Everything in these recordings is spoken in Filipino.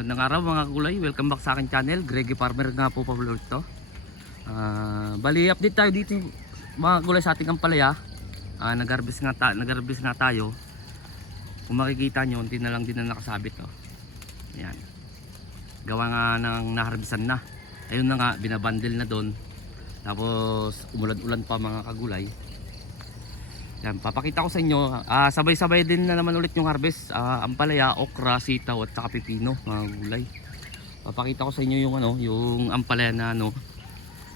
Magandang araw mga kagulay, welcome back sa akin channel. Greggy Farmer nga po Pablo ito. Bali update tayo dito mga kagulay sa ating ampalaya. Nag-harvest nga tayo. Kung makikita nyo, unti na lang din na nakasabit oh. Ayan. Gawa nga ng naharbisan na. Ayun na nga, binabundle na doon. Tapos umulan-ulan pa mga kagulay. Yan, papakita ko sa inyo, sabay-sabay din na naman ulit yung harvest, ampalaya, okra, sitaw at saka pipino, mga gulay. Papakita ko sa inyo yung yung ampalaya na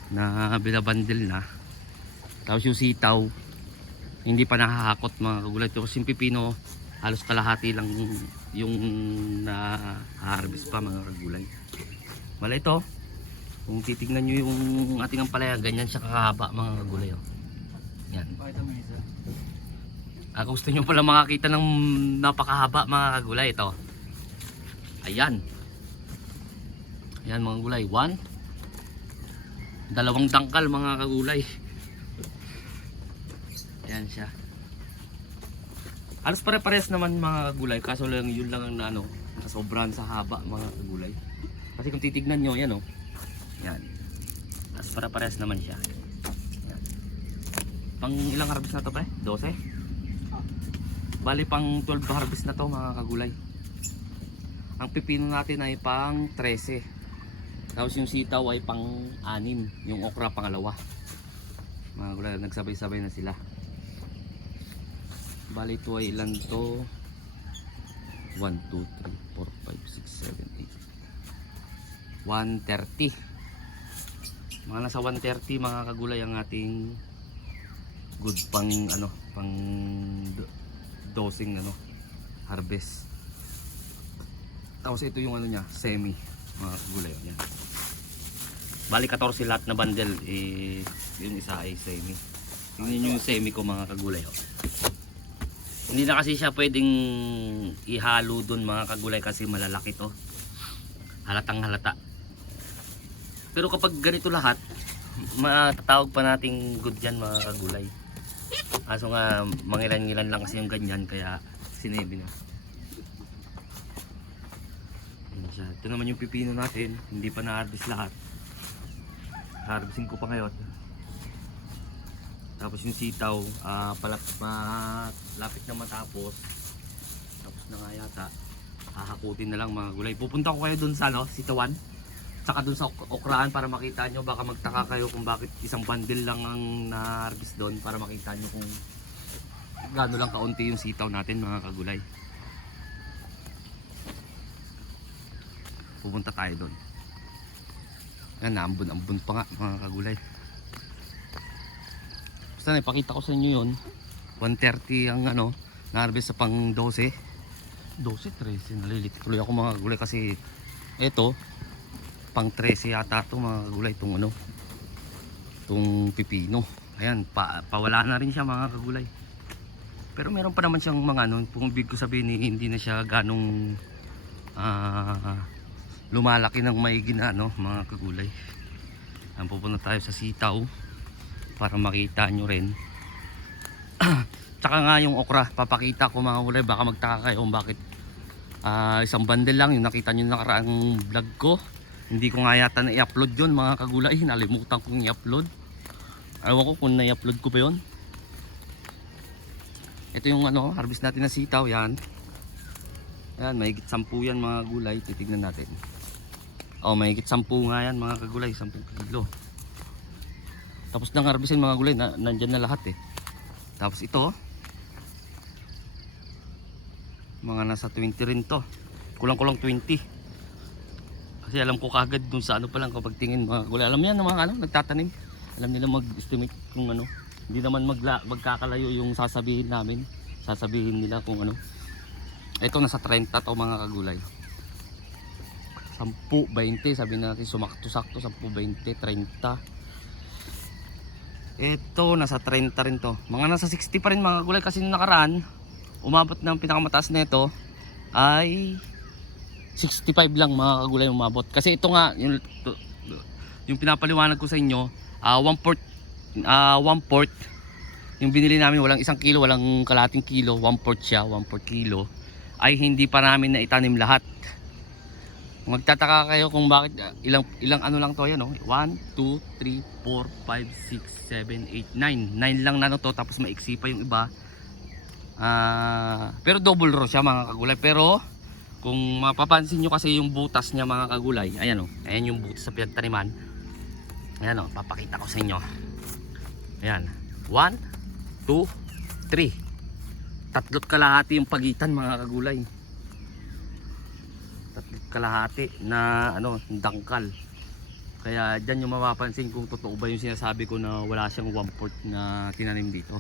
na binabundle na. Tapos yung sitaw hindi pa nakahakot mga gulay. Tapos yung pipino halos kalahati lang yung na-harvest pa mga gulay. Wala ito. Kung titignan nyo yung ating ampalaya, ganyan siya kakahaba mga gulay oh. Yan. Kung gusto nyo pala makakita ng napakahaba mga kagulay, ito. Ayan. Ayan mga gulay. 1, 2 dangkal mga kagulay. Ayan siya. Halos pare-pares naman mga kagulay. Kaso lang yun lang ang nasobrahan sa haba mga kagulay. Kasi kung titignan nyo, yan o. Ayan. Halos pare-pares naman siya. Ayan. Pang ilang harvest na to pre? 12? Bali pang 12 harvest na to mga kagulay. Ang pipino natin ay pang 13. Tapos yung sitaw ay pang 6. Yung okra pangalawa. Mga kagulay, nagsabay-sabay na sila. Bali ito ay ilan to? 1, 2, 3, 4, 5, 6, 7, 8. 130. Mga nasa 130 mga kagulay ang ating good pang pang dosing harvest. Tapos ito yung niya, semi mga kagulay yan. Bali 14 lahat na bundle yung isa ay semi. Tingnan niyo yung semi ko mga kagulay oh. Hindi na kasi siya pwedeng ihalo doon mga kagulay kasi malalaki to. Halatang halata. Pero kapag ganito lahat, matatawag pa nating good yan mga kagulay. Kaso nga mangilan-ngilan lang kasi yung ganyan kaya sinebi na. Ito naman yung pipino natin, hindi pa na-harvest lahat. Harvesting ko pa ngayon. Tapos yung sitaw, lapit na matapos. Tapos na nga yata. Hahakutin na lang mga gulay. Pupunta ko kayo dun sa sitawan. Saka dun sa okraan para makita nyo. Baka magtaka kayo kung bakit isang bundle lang ang na-harvest doon. Para makita nyo kung gaano lang kaunti yung sitaw natin mga kagulay. Pupunta tayo doon. Yan, naambun-ambun pa nga mga kagulay. Basta ipakita ko sa inyo yun. 130 ang na-harvest sa pang 12. 13. Nalilit tuloy ako mga kagulay kasi eto pang 13 yata ito mga kagulay itong itong pipino. Ayan, pawala na rin siya mga kagulay. Pero meron pa naman siyang mga kung ibig ko sabihin hindi na siya ganong lumalaki ng maigi na mga kagulay. Ayan, pupunta tayo sa sitaw para makita nyo rin. Tsaka nga yung okra, papakita ko mga kagulay, baka magtaka kayo kung bakit isang bundle lang yung nakita nyo nakaraang vlog ko. Hindi ko nga yata na-i-upload yun mga kagulay. Nalimutan kong i-upload. Ewan ko kung na-i-upload ko pa yun. Ito yung harvest natin na sitaw. Yan. Yan, mahigit 10 yan mga gulay. Titignan natin. Mahigit 10 nga yan mga kagulay. 10 kilo. Tapos nang harvestin mga gulay, nandyan na lahat eh. Tapos ito, mga nasa 20 rin to. Kulang-kulang 20. Kasi alam ko kagad dun sa pa lang kapag tingin mga gulay. Alam yan mga nagtatanim. Alam nila mag-estimate kung hindi naman magkakalayo yung sasabihin namin. Sasabihin nila kung Ito nasa 30 to mga kagulay. 10, 20 sabi natin sumakto-sakto 10, 20, 30. Ito nasa 30 rin to. Mga nasa 60 pa rin mga kagulay kasi nung nakaraan umabot ng pinakamataas na ito ay 65 lang mga kagulay umabot. Kasi ito nga yung pinapaliwanag ko sa inyo, 1/4 yung binili namin, walang 1 kilo, walang kalating kilo, 1/4 siya, 1/4 kilo ay hindi pa namin na itanim lahat. Magtataka kayo kung bakit ilang ano lang to, yan oh. 1 2 3 4 5 6 7 8 9 9 lang na ano to, tapos maiksi pa yung iba. Pero double row siya mga kagulay. Pero kung mapapansin nyo kasi yung butas niya mga kagulay, ayan oh, ayan yung butas sa pinagtaniman. Ayan oh, papakita ko sa inyo. Ayan, 1 2 3, tatlot kalahati yung pagitan mga kagulay. Tatlot kalahati na ano, dangkal. Kaya dyan yung mapapansin kung totoo ba yung sinasabi ko na wala siyang 1/4 na tinanim dito.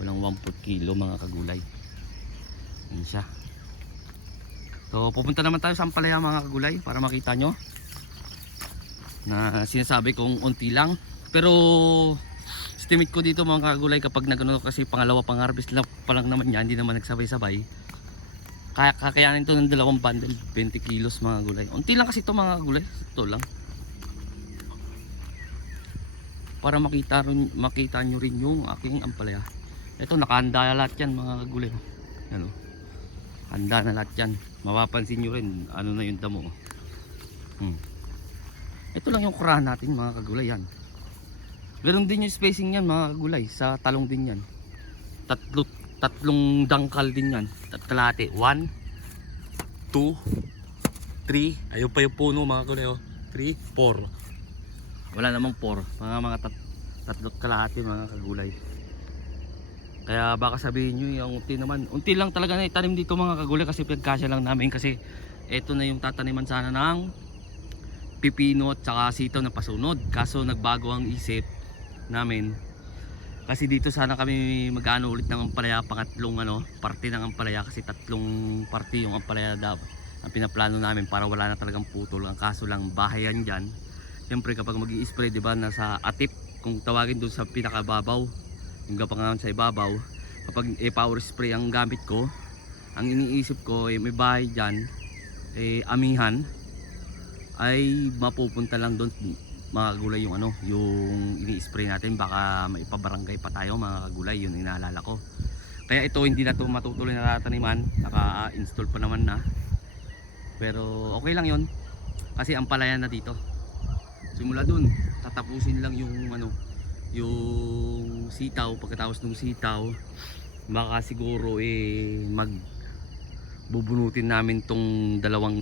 Walang 1/4 kilo mga kagulay. Yan siya. So pupunta naman tayo sa ampalaya mga kagulay para makita nyo na sinasabi kong unti lang. Pero estimate ko dito mga kagulay, kapag nagano, kasi pangalawa pang harvest lang pa lang naman yan, hindi naman nagsabay-sabay, kaya kakayanin to ng dalawang bundle, 20 kilos mga kagulay. Unti lang kasi ito mga kagulay, ito lang. Para makita nyo rin yung aking ampalaya. Ito nakahanda lahat yan mga kagulay. Ano? Handa na lahat yan. Mapapansin nyo rin ano na yung damo. Ito lang yung kurahan natin mga kagulay yan. Meron din yung spacing yan mga kagulay. Sa talong din yan. Tatlong dangkal din yan. Kalahati. 1 2 3. Ayun pa yung puno mga kagulay oh. 3 4. Wala namang 4. Mga tatlot kalahati mga kagulay. Kaya baka sabihin nyo yung unti naman. Unti lang talaga na itanim dito mga kagulay, kasi pinagkasya lang namin. Kasi eto na yung tataniman sana ng pipino at saka sitaw na pasunod. Kaso nagbago ang isip namin. Kasi dito sana kami mag-ano ulit ng ampalaya, pangatlong ano, parte ng ampalaya. Kasi tatlong parte yung ampalaya ang pinaplano namin para wala na talagang putol. Ang kaso lang bahayan dyan. Siyempre kapag mag-i-spray, diba, nasa atip, kung tawagin doon sa pinakababaw, yung gapangan sa ibabaw, kapag power spray ang gamit ko, ang iniisip ko may bahay dyan, amihan, ay mapupunta lang doon mga kagulay yung ano, yung ini-spray natin. Baka maipabarangay pa tayo mga kagulay, yun inaalala ko. Kaya ito hindi na to matutuloy na tataniman, naka-install pa naman na, pero okay lang yun kasi ang palayan na dito. Simula dun tatapusin lang yung ano, yung sitaw. Pagkatapos ng sitaw, baka siguro bubunutin namin tong dalawang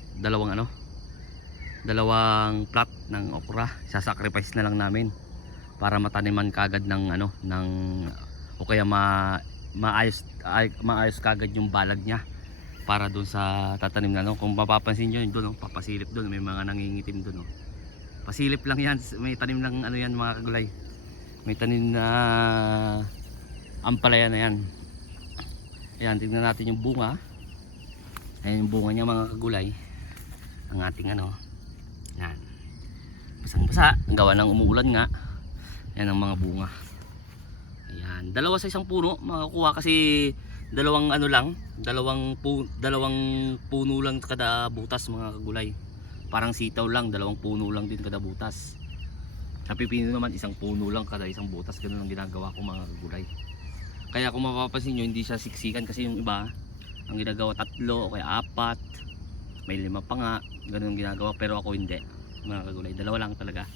plat ng okra. Sasacrifice na lang namin para mataniman kagad ng ano, ng o kaya maayos kagad yung balag niya para doon sa tatanim na, no? Kung mapapansin niyo doon, no? Papasilip doon, may mga nangingitim doon, no? Pasilip lang yan, may tanim lang ano yan mga kagulay. May tanim na ampalaya na yan. Ayan, tingnan natin yung bunga. Ayan yung bunga niya mga kagulay. Ang ating ano, yan, basang basa, ang gawa ng umuulan nga. Ayan ang mga bunga. Ayan, dalawa sa isang puno makakuha, kasi dalawang ano lang, dalawang puno lang kada butas mga kagulay. Parang sitaw lang, dalawang puno lang din kada butas. Sa pipino naman isang puno lang kada isang butas. Ganun ang ginagawa ko mga kagulay. Kaya kung mapapansin nyo, hindi siya siksikan, kasi yung iba ang ginagawa 3 o kaya 4, may 5 pa nga. Ganun ang ginagawa, pero ako hindi mga kagulay, 2 lang talaga.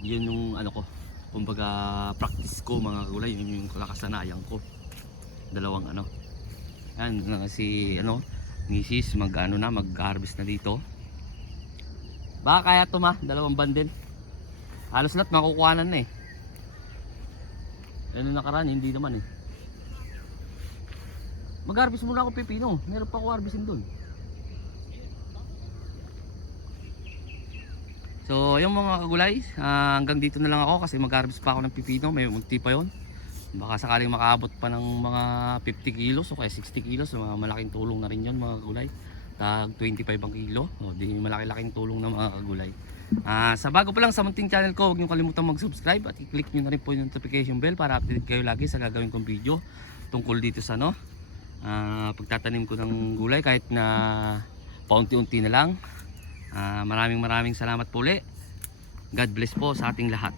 Yun yung ano ko, kumbaga practice ko mga kagulay. Yun yung kakasanayan ko, 2 ano. Yan si ano, misis mag-harvest na dito. Baka kaya ito 2 bundle. Halos lahat makukuhanan na Ano nakaraan, hindi naman Mag-harvest muna ako pipino. Meron pa ako harvestin doon. So yung mga kagulay, hanggang dito na lang ako kasi mag-harvest pa ako ng pipino. May munti pa yon. Baka sakaling makaabot pa ng mga 50 kilos o kaya 60 kilos. Mga malaking tulong na rin yun mga kagulay. Tag 25 ang kilo. O, di malaki-laking tulong na mga kagulay. Sa bago pa lang sa munting channel ko, huwag niyo kalimutan mag-subscribe at i-click niyo na rin po yung notification bell para update kayo lagi sa gagawin kong video tungkol dito sa pagtatanim ko ng gulay, kahit na paunti-unti na lang. Maraming salamat po ulit. God bless po sa ating lahat.